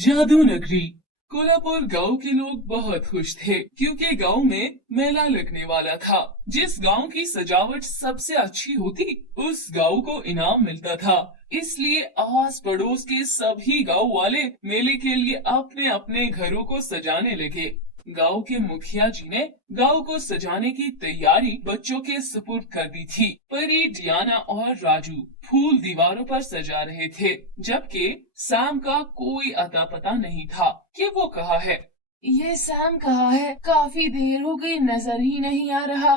जादू नगरी। कोल्हापुर गांव के लोग बहुत खुश थे क्योंकि गांव में मेला लगने वाला था। जिस गांव की सजावट सबसे अच्छी होती उस गांव को इनाम मिलता था। इसलिए आस पड़ोस के सभी गांव वाले मेले के लिए अपने अपने घरों को सजाने लगे। गांव के मुखिया जी ने गांव को सजाने की तैयारी बच्चों के सुपुर्द कर दी थी। परी, डियाना और राजू फूल दीवारों पर सजा रहे थे, जबकि सैम का कोई अता पता नहीं था कि वो कहाँ है। ये सैम कहाँ है? काफी देर हो गई, नजर ही नहीं आ रहा।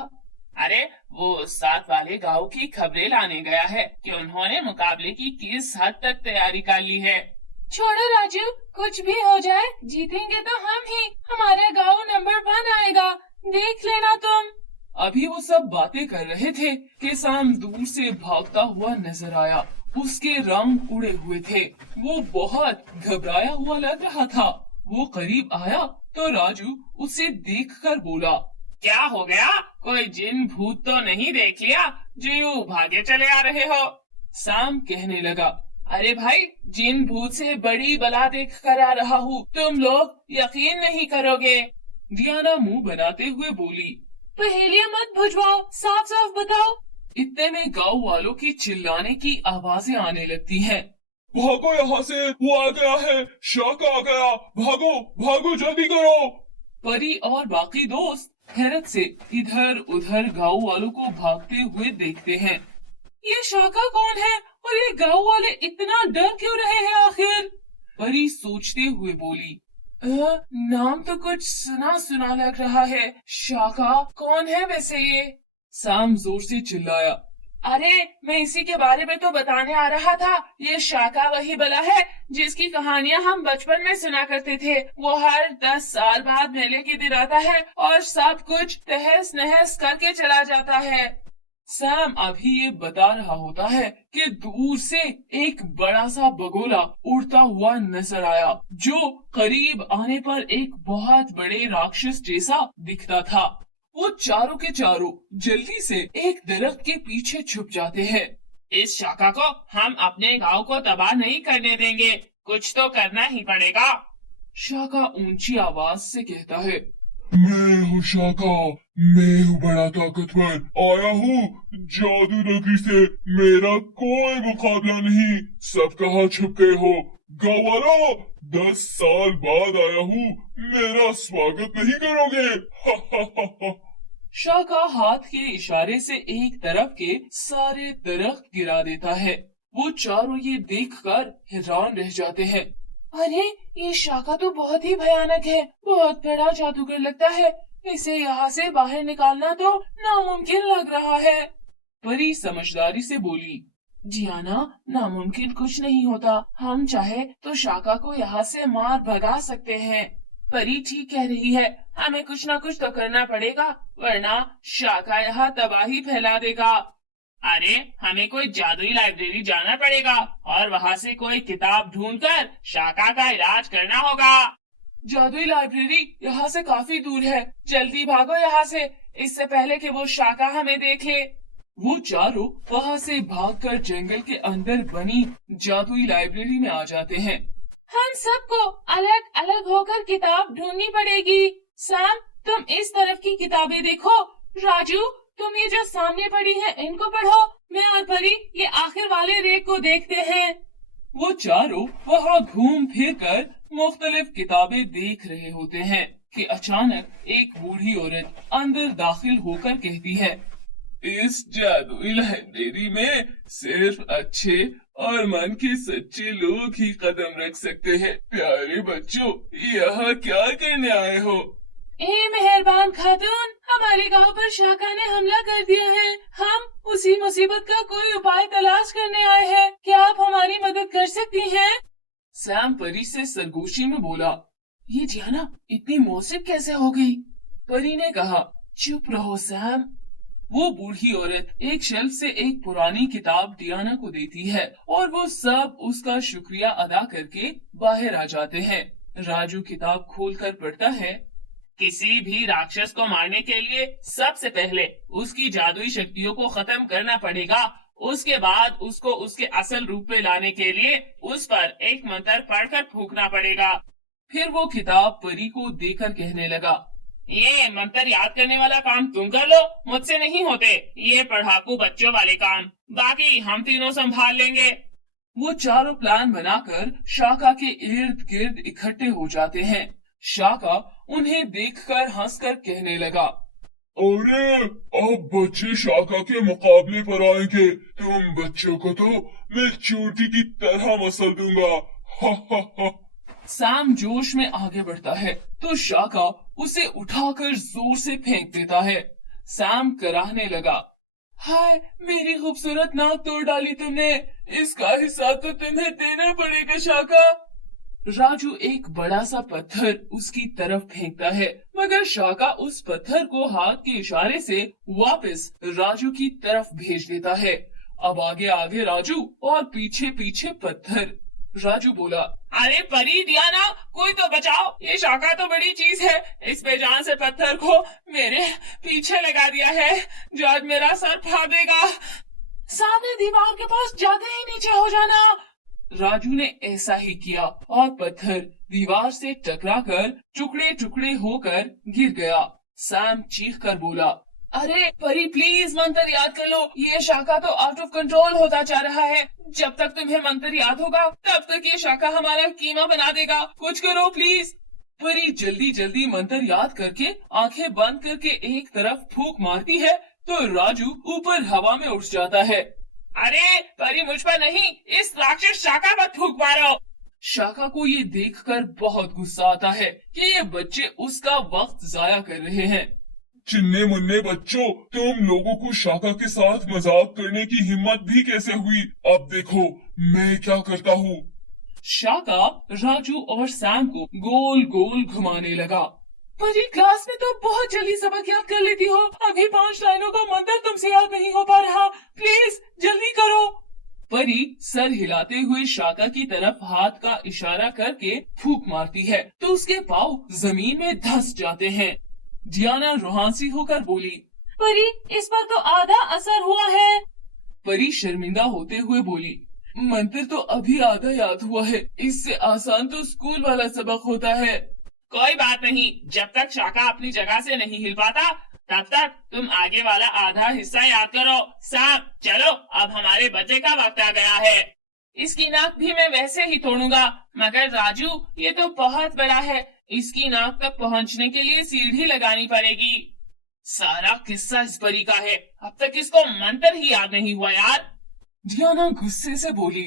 अरे वो साथ वाले गांव की खबरें लाने गया है कि उन्होंने मुकाबले की किस हद तक तैयारी कर ली है। छोड़ो राजू, कुछ भी हो जाए जीतेंगे तो हम ही। हमारा गांव नंबर 1 आएगा, देख लेना तुम। अभी वो सब बातें कर रहे थे कि सैम दूर से भागता हुआ नजर आया। उसके रंग उड़े हुए थे, वो बहुत घबराया हुआ लग रहा था। वो करीब आया तो राजू उसे देखकर बोला, क्या हो गया? कोई जिन भूत तो नहीं देख लिया जो यूं भागे चले आ रहे हो? सैम कहने लगा, अरे भाई, जिन भूत से बड़ी बला देख कर आ रहा हूँ, तुम लोग यकीन नहीं करोगे। डियाना मुंह बनाते हुए बोली, पहेलियां मत बुझवाओ, साफ साफ बताओ। इतने में गांव वालों की चिल्लाने की आवाजें आने लगती हैं। भागो यहाँ से, वो आ गया है, शाका आ गया, भागो भागो जल्दी करो। परी और बाकी दोस्त हैरत से इधर उधर गांव वालों को भागते हुए देखते हैं। ये शाका कौन है और ये गांव वाले इतना डर क्यों रहे हैं आखिर? परी सोचते हुए बोली, नाम तो कुछ सुना सुना लग रहा है। शाका कौन है वैसे ये? सैम जोर से चिल्लाया, अरे मैं इसी के बारे में तो बताने आ रहा था। ये शाका वही बला है जिसकी कहानियां हम बचपन में सुना करते थे। वो हर 10 साल बाद मेले के दिन आता है और सब कुछ तहस नहस करके चला जाता है। सैम अभी ये बता रहा होता है कि दूर से एक बड़ा सा बगोला उड़ता हुआ नजर आया, जो करीब आने पर एक बहुत बड़े राक्षस जैसा दिखता था। वो चारों के चारों जल्दी से एक दरख्त के पीछे छुप जाते हैं। इस शाका को हम अपने गांव को तबाह नहीं करने देंगे, कुछ तो करना ही पड़ेगा। शाका ऊंची आवाज से कहता है, मैं हूँ शाका, मैं हूँ बड़ा ताकतवर, आया हूँ जादू नगरी से, मेरा कोई मुकाबला नहीं। सब कहाँ छुप गए हो? गाँव वालों, 10 साल बाद आया हूँ, मेरा स्वागत नहीं करोगे? हा हा हा हा। शाका हाथ के इशारे से एक तरफ के सारे दरख्त गिरा देता है। वो चारों ये देखकर हैरान रह जाते हैं। अरे ये शाका तो बहुत ही भयानक है, बहुत बड़ा जादूगर लगता है। इसे यहाँ से बाहर निकालना तो नामुमकिन लग रहा है। परी समझदारी से बोली, जियाना, नामुमकिन कुछ नहीं होता। हम चाहे तो शाका को यहाँ से मार भगा सकते हैं। परी ठीक कह रही है, हमें कुछ ना कुछ तो करना पड़ेगा, वरना शाका यहाँ तबाही फैला देगा। अरे हमें कोई जादुई लाइब्रेरी जाना पड़ेगा और वहाँ से कोई किताब ढूंढकर शाका का इलाज करना होगा। जादुई लाइब्रेरी यहाँ से काफी दूर है, जल्दी भागो यहाँ से, इससे पहले कि वो शाका हमें देख ले। वो चारों वहाँ से भागकर जंगल के अंदर बनी जादुई लाइब्रेरी में आ जाते हैं। हम सबको अलग अलग होकर किताब ढूंढनी पड़ेगी। सैम, तुम इस तरफ की किताबें देखो। राजू, तुम ये जो सामने पड़ी है इनको पढ़ो। मैं और परी ये आखिर वाले रेक को देखते हैं। वो चारों वहाँ घूम फिर कर मुख्तलिफ किताबें देख रहे होते हैं कि अचानक एक बूढ़ी औरत अंदर दाखिल होकर कहती है, इस जादुई लाइब्रेरी में सिर्फ अच्छे और मन के सच्चे लोग ही कदम रख सकते हैं। प्यारे बच्चों, यहाँ क्या करने आए हो? ए मेहरबान खातून, हमारे गांव पर शाका ने हमला कर दिया है। हम उसी मुसीबत का कोई उपाय तलाश करने आए हैं। क्या आप हमारी मदद कर सकती हैं? सैम परी से सरगोशी में बोला, ये जियाना इतनी मौसिक कैसे हो गई? परी ने कहा, चुप रहो सैम। वो बूढ़ी औरत एक शेल्फ से एक पुरानी किताब डियाना को देती है और वो सब उसका शुक्रिया अदा करके बाहर आ जाते हैं। राजू किताब खोलकर पढ़ता है, किसी भी राक्षस को मारने के लिए सबसे पहले उसकी जादुई शक्तियों को खत्म करना पड़ेगा उसके बाद उसको उसके असल रूप में लाने के लिए उस पर एक मंत्र पढ़कर फूंकना पड़ेगा। फिर वो किताब परी को देकर कहने लगा, ये मंत्र याद करने वाला काम तुम कर लो, मुझसे नहीं होते ये पढ़ाकू बच्चों वाले काम, बाकी हम तीनों संभाल लेंगे। वो चारों प्लान बनाकर शाका के इर्द गिर्द इकट्ठे हो जाते हैं। शाका उन्हें देखकर हंसकर कहने लगा, अरे अब बच्चे शाका के मुकाबले पर आएंगे, तुम बच्चों को तो मैं चोटी की तरह मसल दूंगा। हा हा हा। सैम जोश में आगे बढ़ता है तो शाका उसे उठाकर जोर से फेंक देता है। सैम कराहने लगा, हाय मेरी खूबसूरत नाक तोड़ डाली तुमने, इसका हिसाब तो तुम्हें देना पड़ेगा शाका। राजू एक बड़ा सा पत्थर उसकी तरफ फेंकता है, मगर शाका उस पत्थर को हाथ के इशारे से वापस राजू की तरफ भेज देता है। अब आगे आगे राजू और पीछे पीछे पत्थर। राजू बोला, अरे परी दियाना कोई तो बचाओ, ये शाका तो बड़ी चीज है, इस बेजान से पत्थर को मेरे पीछे लगा दिया है जो आज मेरा सर फाड़ देगा। सामने दीवार के पास जाते ही नीचे हो जाना। राजू ने ऐसा ही किया और पत्थर दीवार से टकराकर टुकड़े टुकड़े होकर गिर गया। सैम चीख कर बोला, अरे परी प्लीज मंत्र याद कर लो, ये शाका तो आउट ऑफ कंट्रोल होता जा रहा है। जब तक तुम्हें मंत्र याद होगा तब तक ये शाका हमारा कीमा बना देगा, कुछ करो प्लीज। परी जल्दी जल्दी मंत्र याद करके आंखें बंद करके एक तरफ फूंक मारती है तो राजू ऊपर हवा में उठ जाता है। अरे परी मुझ पर नहीं, इस राक्षस शाका पर फूंक मारो। शाका को ये देखकर बहुत गुस्सा आता है कि ये बच्चे उसका वक्त जाया कर रहे हैं। चिन्ने मुन्ने बच्चों, तुम लोगों को शाका के साथ मजाक करने की हिम्मत भी कैसे हुई? अब देखो मैं क्या करता हूँ। शाका राजू और सैम को गोल गोल घुमाने लगा। परी क्लास में तो बहुत जल्दी सबक याद कर लेती हो, अभी 5 लाइनों का मंत्र तुमसे याद नहीं हो पा रहा, प्लीज जल्दी करो। परी सर हिलाते हुए शाका की तरफ हाथ का इशारा करके फूंक मारती है तो उसके पाँव जमीन में धंस जाते हैं। जियाना रुहासी होकर बोली, परी इस पर तो आधा असर हुआ है। परी शर्मिंदा होते हुए बोली, मंत्र तो अभी आधा याद हुआ है, इससे आसान तो स्कूल वाला सबक होता है। कोई बात नहीं, जब तक शाका अपनी जगह से नहीं हिल पाता तब तक तुम आगे वाला आधा हिस्सा याद करो। सैम चलो, अब हमारे बच्चे का वक्त आ गया है। इसकी नाक भी मैं वैसे ही तोड़ूंगा, मगर राजू ये तो बहुत बड़ा है, इसकी नाक तक पहुंचने के लिए सीढ़ी लगानी पड़ेगी। सारा किस्सा इस परी का है, अब तक इसको मंत्र ही याद नहीं हुआ यार। जियाना गुस्से से बोली,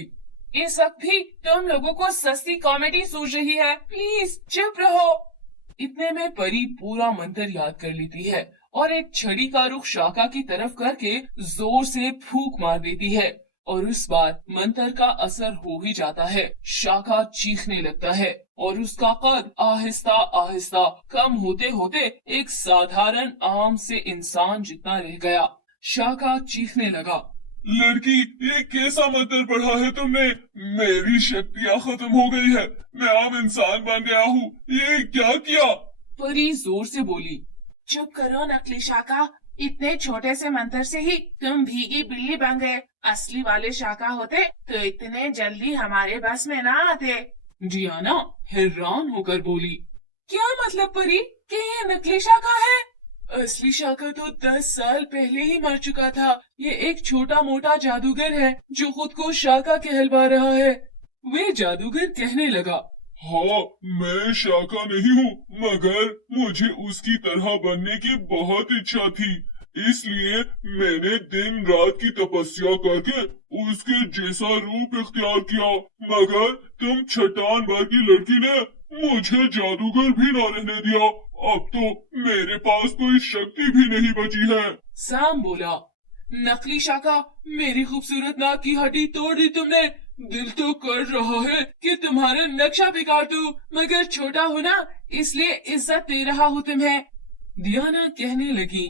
इस वक्त भी तुम लोगों को सस्ती कॉमेडी सूझ रही है, प्लीज चुप रहो। इतने में परी पूरा मंत्र याद कर लेती है और एक छड़ी का रुख शाका की तरफ करके जोर से फूंक मार देती है और इस बार मंत्र का असर हो ही जाता है। शाका चीखने लगता है और उसका कद आहिस्ता आहिस्ता कम होते होते एक साधारण आम से इंसान जितना रह गया। शाका चीखने लगा, लड़की ये कैसा मंत्र पढ़ा है तुमने? मेरी शक्तियाँ खत्म हो गई है, मैं आम इंसान बन गया हूँ, ये क्या किया? परी जोर से बोली, चुप करो नकली शाका, इतने छोटे से मंत्र से ही तुम भीगी बिल्ली बन गए, असली वाले शाका होते तो इतने जल्दी हमारे बस में ना आते। जियाना हैरान होकर बोली, क्या मतलब परी कि ये नकली शाका है? असली शाका तो 10 साल पहले ही मर चुका था, ये एक छोटा मोटा जादूगर है जो खुद को शाका कहलवा रहा है। वे जादूगर कहने लगा, हाँ मैं शाका नहीं हूँ, मगर मुझे उसकी तरह बनने की बहुत इच्छा थी, इसलिए मैंने दिन रात की तपस्या करके उसके जैसा रूप इख्तियार किया, मगर तुम छटान भर की लड़की ने मुझे जादूगर भी न रहने दिया, अब तो मेरे पास कोई शक्ति भी नहीं बची है। सैम बोला, नकली शाका मेरी खूबसूरत नाक की हड्डी तोड़ दी तुमने, दिल तो कर रहा है कि तुम्हारा नक्शा बिगाड़ दूं, मगर छोटा हो ना इसलिए इज्जत दे रहा हूँ तुम्हें। दियाना कहने लगी,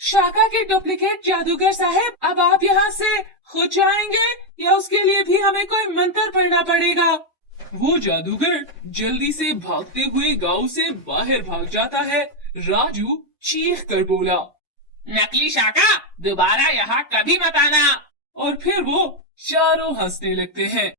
शाका के डुप्लीकेट जादूगर साहब, अब आप यहाँ से खुद जाएंगे या उसके लिए भी हमें कोई मंत्र पढ़ना पड़ेगा? वो जादूगर जल्दी से भागते हुए गांव से बाहर भाग जाता है। राजू चीख कर बोला, नकली शाका दोबारा यहाँ कभी मत आना। और फिर वो चारों हंसने लगते हैं।